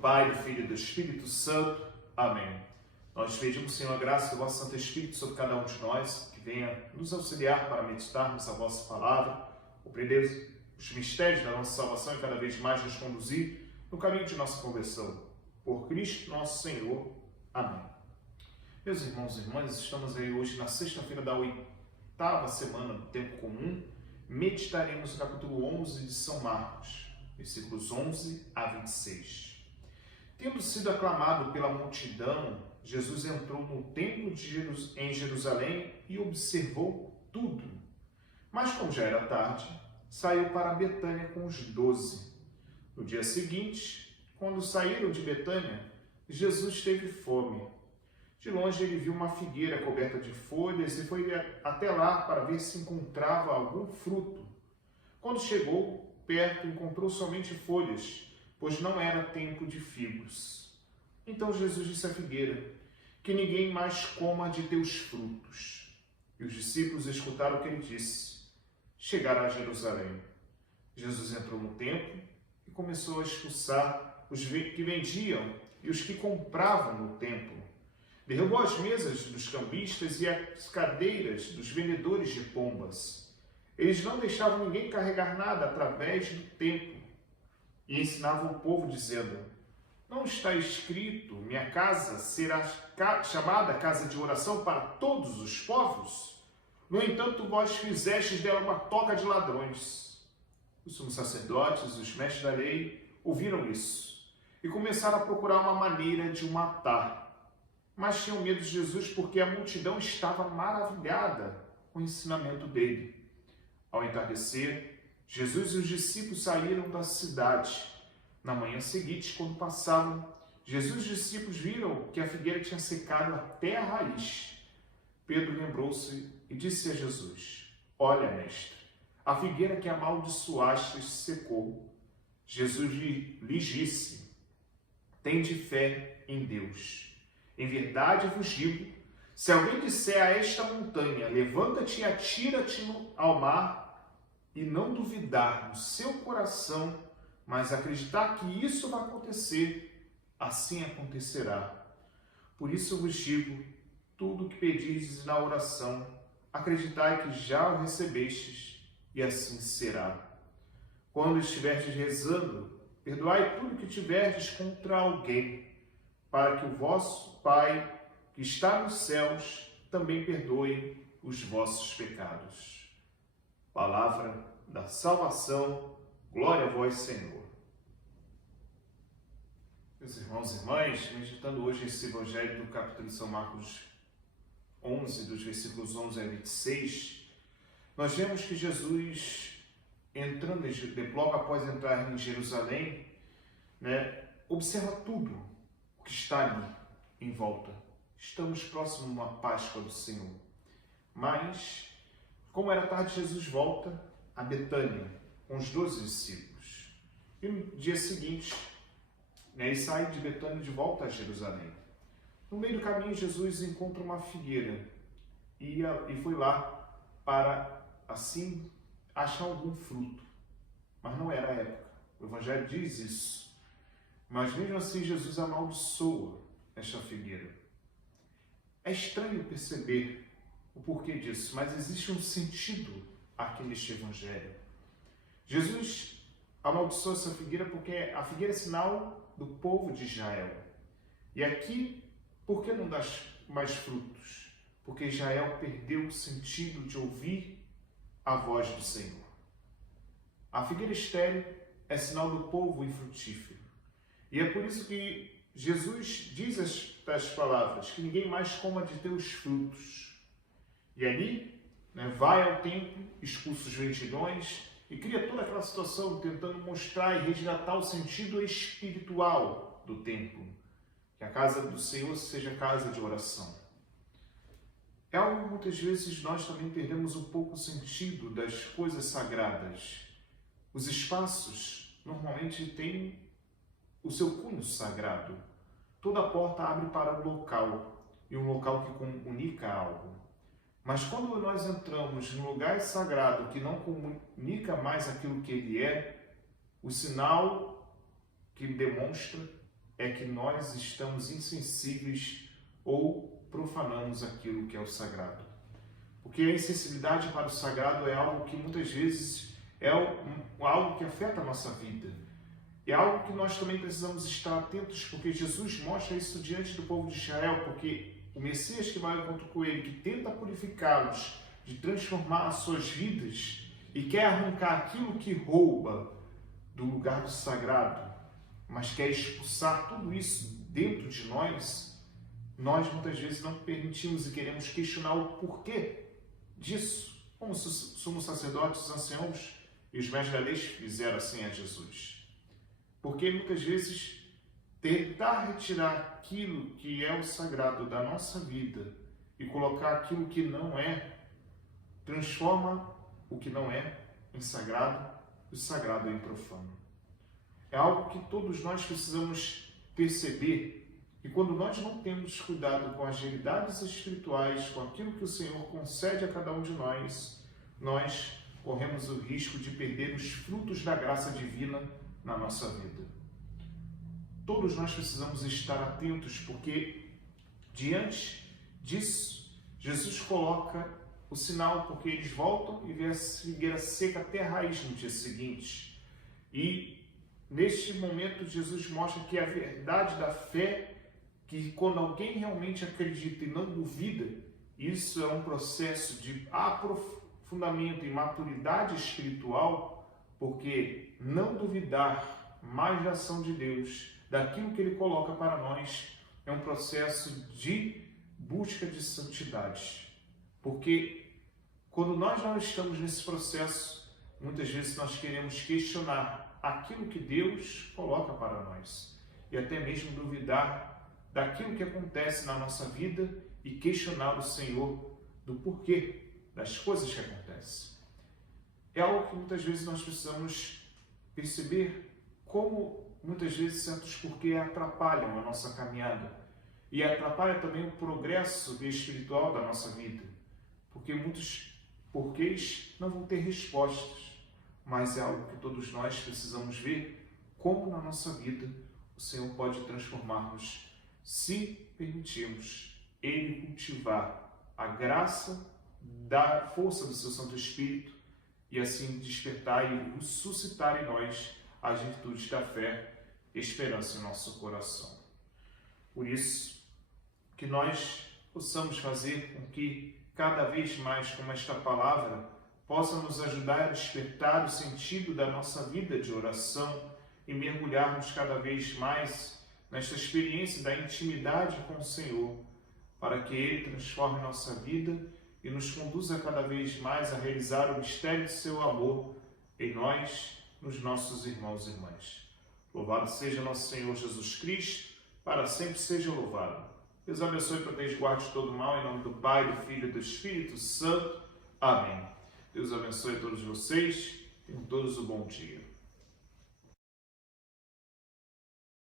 Pai, do Filho e do Espírito Santo. Amém. Nós pedimos, Senhor, a graça do vosso Santo Espírito sobre cada um de nós, que venha nos auxiliar para meditarmos a vossa palavra, compreender os mistérios da nossa salvação e cada vez mais nos conduzir no caminho de nossa conversão. Por Cristo nosso Senhor. Amém. Meus irmãos e irmãs, estamos aí hoje na sexta-feira da 8ª semana do Tempo Comum. Meditaremos no capítulo 11 de São Marcos, versículos 11 a 26. Tendo sido aclamado pela multidão, Jesus entrou no templo em Jerusalém e observou tudo. Mas, como já era tarde, saiu para Betânia com os 12. No dia seguinte, quando saíram de Betânia, Jesus teve fome. De longe ele viu uma figueira coberta de folhas e foi até lá para ver se encontrava algum fruto. Quando chegou perto, encontrou somente folhas, pois não era tempo de figos. Então Jesus disse à figueira: que ninguém mais coma de teus frutos. E os discípulos escutaram o que ele disse. Chegaram a Jerusalém. Jesus entrou no templo e começou a expulsar os que vendiam e os que compravam no templo. Derrubou as mesas dos cambistas e as cadeiras dos vendedores de pombas. Eles não deixavam ninguém carregar nada através do templo. E ensinavam o povo, dizendo: não está escrito, minha casa será chamada casa de oração para todos os povos? No entanto, vós fizestes dela uma toca de ladrões. Os sumos sacerdotes e os mestres da lei ouviram isso e começaram a procurar uma maneira de o matar. Mas tinham medo de Jesus porque a multidão estava maravilhada com o ensinamento dele. Ao entardecer, Jesus e os discípulos saíram da cidade. Na manhã seguinte, quando passavam, Jesus e os discípulos viram que a figueira tinha secado até a raiz. Pedro lembrou-se e disse a Jesus: olha, mestre, a figueira que amaldiçoaste secou. Jesus lhes disse: tende fé em Deus. Em verdade vos digo, se alguém disser a esta montanha, levanta-te e atira-te ao mar, e não duvidar no seu coração, mas acreditar que isso vai acontecer, assim acontecerá. Por isso vos digo, tudo o que pedistes na oração, acreditai que já o recebestes, e assim será. Quando estiverdes rezando, perdoai tudo que tiverdes contra alguém, para que o vosso Pai, que está nos céus, também perdoe os vossos pecados. Palavra da salvação, glória a vós, Senhor. Meus irmãos e irmãs, meditando hoje esse Evangelho do capítulo de São Marcos 11, dos versículos 11 a 26, nós vemos que Jesus, logo após entrar em Jerusalém, observa tudo o que está ali em volta. Estamos próximos de uma Páscoa do Senhor. Mas, como era tarde, Jesus volta a Betânia com os 12 discípulos. E no dia seguinte, ele sai de Betânia de volta a Jerusalém. No meio do caminho, Jesus encontra uma figueira e foi lá para, assim, achar algum fruto. Mas não era a época. O Evangelho diz isso. Mas mesmo assim, Jesus amaldiçoa esta figueira. É estranho perceber o porquê disso, mas existe um sentido aqui neste Evangelho. Jesus amaldiçoa essa figueira porque a figueira é sinal do povo de Israel. E aqui, por que não dá mais frutos? Porque Israel perdeu o sentido de ouvir a voz do Senhor. A figueira estéril é sinal do povo infrutífero. E é por isso que Jesus diz estas palavras: que ninguém mais coma de teus frutos. E ali, vai ao templo, expulsa os vendilhões e cria toda aquela situação tentando mostrar e resgatar o sentido espiritual do templo. Que a casa do Senhor seja casa de oração. É algo que muitas vezes nós também perdemos um pouco o sentido das coisas sagradas. Os espaços normalmente têm o seu cunho sagrado. Toda porta abre para um local, e um local que comunica algo. Mas quando nós entramos num lugar sagrado que não comunica mais aquilo que ele é, o sinal que ele demonstra é que nós estamos insensíveis ou profanamos aquilo que é o sagrado. Porque a insensibilidade para o sagrado é algo que muitas vezes é algo que afeta a nossa vida. É algo que nós também precisamos estar atentos, porque Jesus mostra isso diante do povo de Israel, porque o Messias que vai ao encontro com ele, que tenta purificá-los, de transformar as suas vidas e quer arrancar aquilo que rouba do lugar do sagrado, mas quer expulsar tudo isso dentro de nós muitas vezes não permitimos e queremos questionar o porquê disso. Como somos sacerdotes, anciãos e os mestres da lei fizeram assim a Jesus. Porque muitas vezes tentar retirar aquilo que é o sagrado da nossa vida e colocar aquilo que não é, transforma o que não é em sagrado e o sagrado em profano. É algo que todos nós precisamos perceber. E quando nós não temos cuidado com as realidades espirituais, com aquilo que o Senhor concede a cada um de nós, nós corremos o risco de perder os frutos da graça divina na nossa vida. Todos nós precisamos estar atentos, porque diante disso, Jesus coloca o sinal, porque eles voltam e vê a figueira seca até a raiz no dia seguinte. E neste momento, Jesus mostra que a verdade da fé, que quando alguém realmente acredita e não duvida, isso é um processo de aprofundamento e maturidade espiritual, porque não duvidar mais da ação de Deus, daquilo que Ele coloca para nós, é um processo de busca de santidade. Porque quando nós não estamos nesse processo, muitas vezes nós queremos questionar aquilo que Deus coloca para nós e até mesmo duvidar daquilo que acontece na nossa vida e questionar o Senhor do porquê das coisas que acontecem. É algo que muitas vezes nós precisamos perceber como muitas vezes certos porquê atrapalham a nossa caminhada e atrapalham também o progresso espiritual da nossa vida, porque muitos porquês não vão ter respostas, mas é algo que todos nós precisamos ver como na nossa vida o Senhor pode transformar-nos se permitirmos Ele cultivar a graça da força do seu Santo Espírito e assim despertar e suscitar em nós as virtudes da fé e esperança em nosso coração. Por isso, que nós possamos fazer com que cada vez mais, como esta palavra, possa nos ajudar a despertar o sentido da nossa vida de oração e mergulharmos cada vez mais nesta experiência da intimidade com o Senhor, para que Ele transforme nossa vida e nos conduza cada vez mais a realizar o mistério de seu amor em nós, nos nossos irmãos e irmãs. Louvado seja nosso Senhor Jesus Cristo, para sempre seja louvado. Deus abençoe e proteja e guarde de todo mal, em nome do Pai, do Filho e do Espírito Santo. Amém. Deus abençoe a todos vocês. Tenham todos um bom dia.